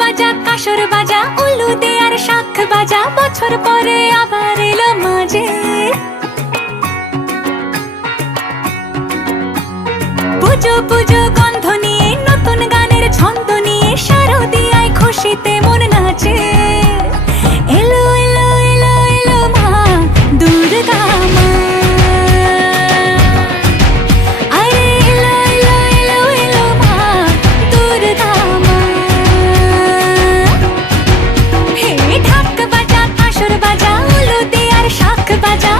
বাজা কাসর বাজা উলু দে আর শাখ বাজা, বছর পরে আবার এলো মাঝে। পুজো পুজো গন্ধ নিয়ে নতুন গানের ছন্দ নিয়ে শারদিয়ায় খুশিতে মন নাচে। এলো এলো এলো এলো মা দুর্গা মা, আরে এলো এলো এলো এলো মা দুর্গা মা। হে ঢাক বাজা কাসর বাজা উলু দে আর শাখ বাজা,